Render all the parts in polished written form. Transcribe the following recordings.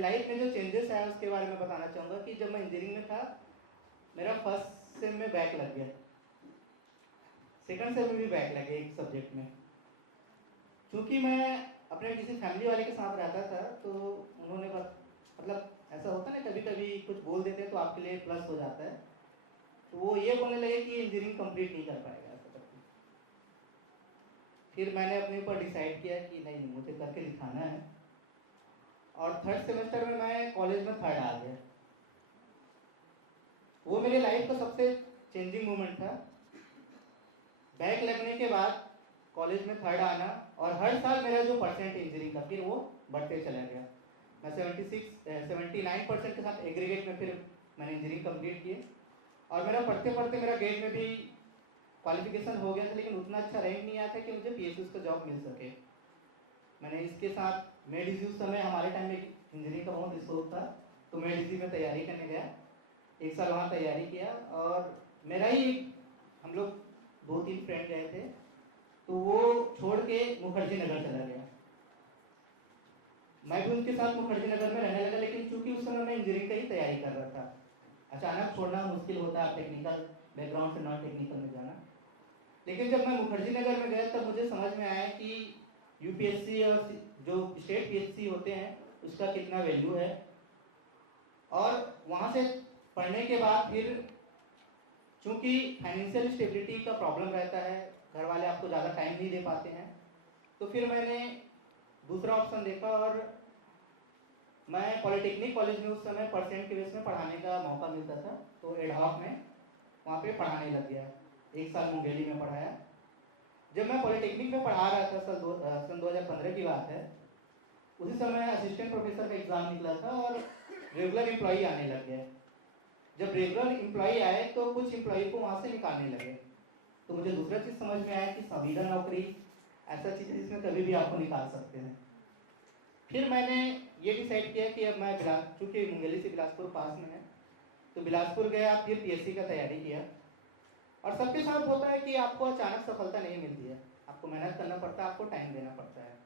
Life में जो changes आए उसके बारे में बताना चाहूँगा कि जब मैं इंजीनियरिंग में था, मेरा फर्स्ट सेम में बैक लग गया, सेकंड सेम में भी बैक लग गया एक सब्जेक्ट में। क्योंकि मैं अपने किसी फैमिली वाले के साथ रहता था, तो उन्होंने मतलब ऐसा होता है ना, कभी कभी कुछ बोल देते हैं तो आपके लिए प्लस हो जाता है। तो वो ये बोलने लगे कि इंजीनियरिंग कंप्लीट नहीं कर पाएगा ऐसा करके। फिर मैंने अपने ऊपर डिसाइड किया कि नहीं, मुझे करके दिखाना है। और थर्ड सेमेस्टर में मैं कॉलेज में थर्ड आ गया। वो मेरी लाइफ का सबसे चेंजिंग मोमेंट था। बैक लगने के बाद कॉलेज में थर्ड आना, और हर साल मेरा जो परसेंट इंजीनियरिंग का फिर वो बढ़ते चला गया। मैं 79% के साथ एग्रीगेट में फिर मैंने इंजीनियरिंग कंप्लीट किए। और मेरा पढ़ते पढ़ते मेरा गेट में भी क्वालिफिकेशन हो गया था, लेकिन उतना अच्छा रैंक नहीं आया था कि मुझे पीएसयू का जॉब मिल सके। मैंने इसके साथ मेडिसी, उस समय हमारे टाइम में इंजीनियरिंग का बहुत स्कोप था, तो मेडिसी में तैयारी करने गया। एक साल वहाँ तैयारी किया, और मेरा ही हम लोग 2-3 फ्रेंड गए थे, तो वो छोड़ के मुखर्जी नगर चला गया। मैं भी उनके साथ मुखर्जी नगर में रहने लगा, लेकिन चूंकि उस समय मैं इंजीनियरिंग का ही तैयारी कर रहा था। अचानक छोड़ना मुश्किल होता है टेक्निकल बैकग्राउंड से नॉन टेक्निकल में जाना। लेकिन जब मैं मुखर्जी नगर में गया तब मुझे समझ में आया कि यूपीएससी और जो स्टेट पीएससी होते हैं उसका कितना वैल्यू है। और वहाँ से पढ़ने के बाद फिर चूंकि फाइनेंशियल स्टेबिलिटी का प्रॉब्लम रहता है, घर वाले आपको ज़्यादा टाइम नहीं दे पाते हैं, तो फिर मैंने दूसरा ऑप्शन देखा और मैं पॉलिटेक्निक कॉलेज में उस समय परसेंट के बेस में पढ़ाने का मौका मिलता था, तो एडहॉक में वहाँ पे पढ़ाने लग गया। 1 साल मुंगेली में पढ़ाया। जब मैं पॉलिटेक्निक में पढ़ा रहा था, सन 2015 की बात है, उसी समय असिस्टेंट प्रोफेसर का एग्ज़ाम निकला था और रेगुलर एम्प्लॉई आने लग गए। जब रेगुलर एम्प्लॉई आए तो कुछ एम्प्लॉई को वहाँ से निकालने लगे। तो मुझे दूसरा चीज़ समझ में आया कि संविदा नौकरी ऐसा चीज़ है जिसमें कभी भी आपको निकाल सकते हैं। फिर मैंने ये डिसाइड किया कि अब मैं चूँकि मुंगेली से बिलासपुर पास में है, तो बिलासपुर गया, फिर पीएससी का तैयारी किया। और सबके साथ होता है कि आपको अचानक सफलता नहीं मिलती है, आपको मेहनत करना पड़ता है, आपको टाइम देना पड़ता है।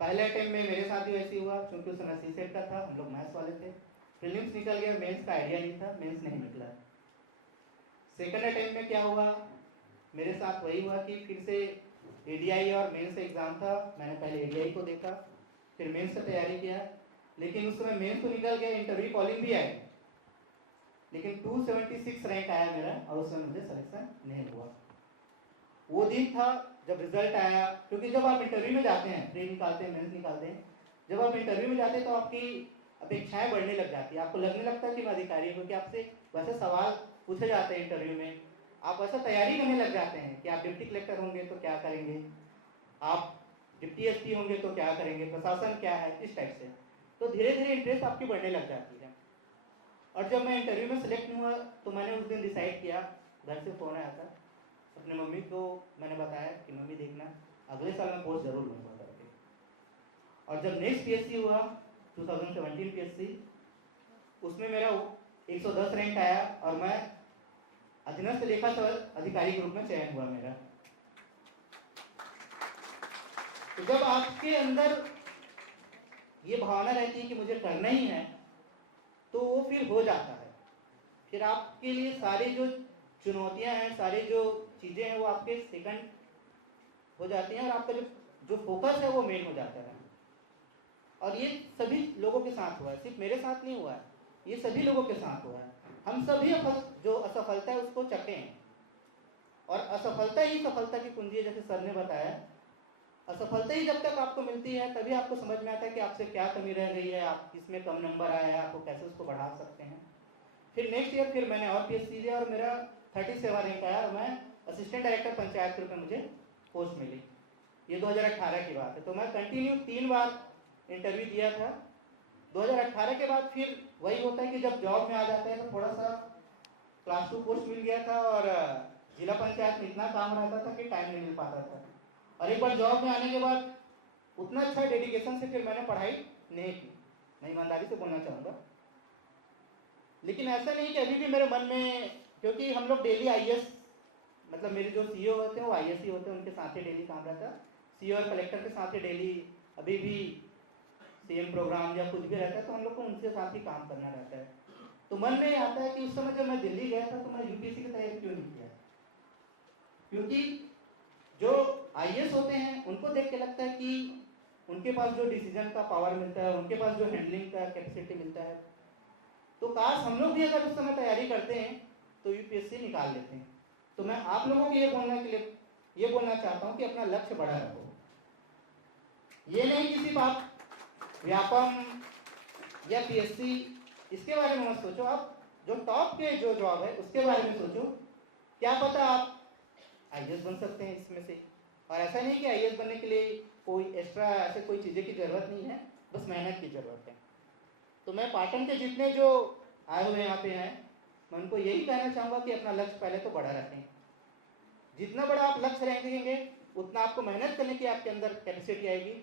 पहले अटेम्प्ट में मेरे साथ भी ऐसे हुआ, क्योंकि उस समय सीसेट का था, हम लोग मैथ्स वाले थे। प्रीलिम्स निकल गया, मेंस का आइडिया नहीं था, मेंस नहीं निकला। सेकंड अटेम्प्ट में क्या हुआ, मेरे साथ वही हुआ कि फिर से एडीआई और मेंस एग्जाम था। मैंने पहले एडीआई को देखा, फिर मेंस का तैयारी किया, लेकिन उस समय मेंस तो निकल गया, इंटरव्यू कॉलिंग भी आई, लेकिन 276 रैंक आया मेरा, और उस समय मुझे सिलेक्शन नहीं हुआ। वो दिन था जब रिजल्ट आया, क्योंकि जब आप इंटरव्यू में जाते हैं, प्री निकालते हैं, मेंस निकालते हैं, जब आप इंटरव्यू में जाते हैं तो आपकी अपेक्षाएं बढ़ने लग जाती है। आपको लगने लगता है कि मैं अधिकारी हूँ, क्योंकि आपसे वैसे सवाल पूछे जाते हैं इंटरव्यू में। आप वैसा तैयारी करने लग जाते हैं कि आप डिप्टी कलेक्टर होंगे तो क्या करेंगे, आप डिप्टी एसपी होंगे तो क्या करेंगे, प्रशासन क्या है, इस टाइप से। तो धीरे धीरे इंटरेस्ट आपकी बढ़ने लग जाती है। और जब मैं इंटरव्यू में सेलेक्ट हुआ तो मैंने उस दिन डिसाइड किया, घर से फ़ोन आया था, अपने मम्मी को मैंने बताया कि मम्मी देखना, अगले साल मैं पोस्ट जरूर लूँगा करके। और जब नेक्स्ट पीएससी हुआ 2017 पीएससी, उसमें मेरा 110 रैंक आया और मैं अधीनस्थ लेखा अधिकारी ग्रुप में चयन हुआ मेरा। तो जब आपके अंदर ये भावना रहती है कि मुझे करना ही है, तो वो फिर हो जाता है। फिर आपके लिए सारी जो चुनौतियां हैं, सारी जो चीजें हैं, वो आपके सेकंड हो जाती हैं, और आपका जो फोकस है वो मेन हो जाता है। और ये सभी लोगों के साथ हुआ है, सिर्फ मेरे साथ नहीं हुआ है, ये सभी लोगों के साथ हुआ है। हम सभी जो असफलता है उसको चखे हैं, और असफलता ही सफलता की कुंजी है। जैसे सर ने बताया, असफलता ही जब तक आपको मिलती है तभी आपको समझ में आता है कि आपसे क्या कमी रह गई है, आप किसमें कम नंबर आया है, आपको कैसे उसको बढ़ा सकते हैं। फिर नेक्स्ट ईयर फिर मैंने और पीएससी दिया और मेरा 37 रैंक आया, और मैं असिस्टेंट डायरेक्टर पंचायत ग्रुप में मुझे पोस्ट मिली। ये 2018 की बात है। तो मैं कंटिन्यू 3 बार इंटरव्यू दिया था। 2018 के बाद फिर वही होता है कि जब जॉब में आ जाते हैं तो थोड़ा सा क्लास 2 पोस्ट मिल गया था, और जिला पंचायत में इतना काम रहता था कि टाइम नहीं मिल पाता था। और एक बार जॉब में आने के बाद उतना अच्छा डेडिकेशन से फिर मैंने पढ़ाई नहीं की, मैं ईमानदारी से बोलना चाहूँगा। लेकिन ऐसा नहीं कि अभी भी मेरे मन में, क्योंकि हम लोग डेली आईएएस, मतलब मेरे जो सीईओ होते हैं वो आईएएस ही होते हैं, उनके साथ ही डेली काम रहता है। सीईओ और कलेक्टर के साथ ही डेली अभी भी सीएम प्रोग्राम या कुछ भी रहता है तो हम लोग को उनके साथ ही काम करना रहता है। तो मन में आता है कि उस समय जब मैं दिल्ली गया था तो मैं यूपीएससी की तैयारी क्यों नहीं किया, क्योंकि जो आईएएस होते हैं उनको देख के लगता है कि उनके पास जो डिसीजन का पावर मिलता है, उनके पास जो हैंडलिंग का कैपेसिटी मिलता है, तो काश हम लोग भी अगर उस समय तैयारी करते हैं तो यूपीएससी निकाल लेते हैं। तो मैं आप लोगों को ये बोलना चाहता हूँ कि अपना लक्ष्य बड़ा रखो। ये नहीं कि सिर्फ आप व्यापम या पीएससी इसके बारे में मत सोचो, आप जो टॉप के जो जॉब है उसके बारे में सोचो। क्या पता आप आईएएस बन सकते हैं इसमें से। और ऐसा नहीं कि आईएएस बनने के लिए कोई एक्स्ट्रा ऐसे कोई चीज़ें की ज़रूरत नहीं है, बस मेहनत की ज़रूरत है। तो मैं पाटन के जितने जो आए हुए यहाँ पे हैं, मैं उनको यही कहना चाहूँगा कि अपना लक्ष्य पहले तो बड़ा रखें। जितना बड़ा आप लक्ष्य रखेंगे उतना आपको मेहनत करने की आपके अंदर कैपेसिटी आएगी,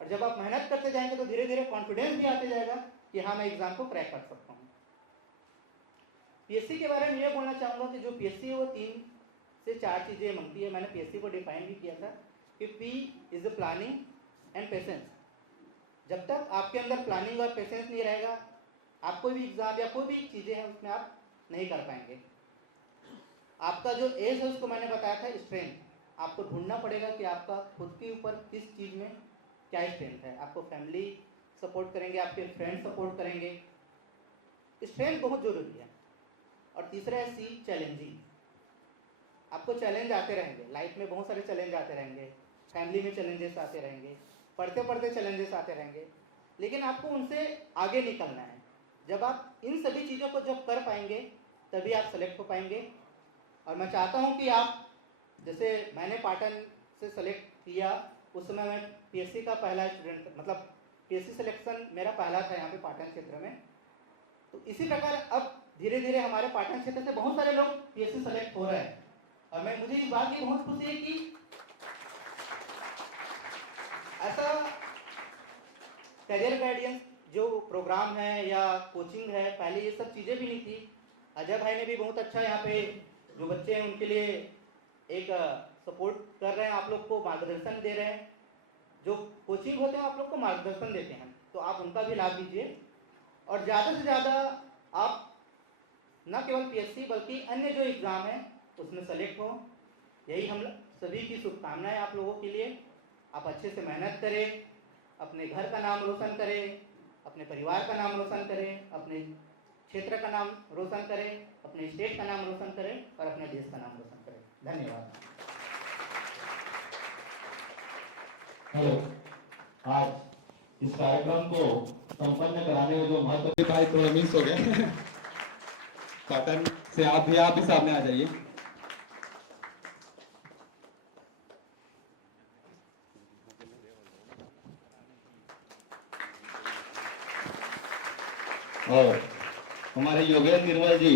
और जब आप मेहनत करते जाएंगे तो धीरे धीरे कॉन्फिडेंस भी आते जाएगा कि हाँ मैं एग्जाम को क्रैक कर सकता हूँ। पीएससी के बारे में ये बोलना चाहूँगा कि जो पीएससी है वो 3 से 4 चीज़ें मांगती है। मैंने पीएससी को डिफाइन भी किया था कि P is the planning and patience. जब तक आपके अंदर प्लानिंग और पेशेंस नहीं रहेगा, आप कोई भी एग्जाम या कोई भी चीज़ें हैं उसमें आप नहीं कर पाएंगे। आपका जो एज है उसको मैंने बताया था स्ट्रेंथ, आपको ढूंढना पड़ेगा कि आपका खुद के ऊपर किस चीज़ में क्या स्ट्रेंथ है। आपको फैमिली सपोर्ट करेंगे, आपके फ्रेंड सपोर्ट करेंगे, स्ट्रेंथ बहुत जरूरी है। और तीसरा है सी चैलेंजिंग। आपको चैलेंज आते रहेंगे, लाइफ में बहुत सारे चैलेंज आते रहेंगे, फैमिली में चैलेंजेस आते रहेंगे, पढ़ते पढ़ते चैलेंजेस आते रहेंगे, लेकिन आपको उनसे आगे निकलना है। जब आप इन सभी चीज़ों को जब कर पाएंगे तभी आप सेलेक्ट हो पाएंगे। और मैं चाहता हूं कि आप, जैसे मैंने पाटन से सेलेक्ट किया, उस समय मैं पीएससी का पहला स्टूडेंट, मतलब पीएससी सिलेक्शन मेरा पहला था यहाँ पे पाटन क्षेत्र में। तो इसी प्रकार अब धीरे धीरे हमारे पाटन क्षेत्र से बहुत सारे लोग पीएससी सेलेक्ट हो रहे हैं, और मैं मुझे इस बात की बहुत खुशी है कि ऐसा करियर गाइडेंस जो प्रोग्राम है या कोचिंग है, पहले ये सब चीज़ें भी नहीं थी। अजय भाई ने भी बहुत अच्छा यहाँ पे जो बच्चे हैं उनके लिए एक सपोर्ट कर रहे हैं, आप लोग को मार्गदर्शन दे रहे हैं। जो कोचिंग होते हैं आप लोग को मार्गदर्शन देते हैं, तो आप उनका भी लाभ लीजिए। और ज़्यादा से ज़्यादा आप न केवल पीएससी बल्कि अन्य जो एग्ज़ाम है उसमें सेलेक्ट हो, यही हम सभी की शुभकामनाएं आप लोगों के लिए। आप अच्छे से मेहनत करें, अपने घर का नाम रोशन करें, अपने परिवार का नाम रोशन करें, अपने क्षेत्र का नाम रोशन करें, अपने स्टेट का नाम रोशन करें और अपने देश का नाम रोशन करें। धन्यवाद। हेलो, आज इस कार्यक्रम को संपन्न कराने में जो महत्व भाई थोड़ा मिस हो गया पाटन से आप भी सामने आ जाइए। और हमारे योगेश निर्मल जी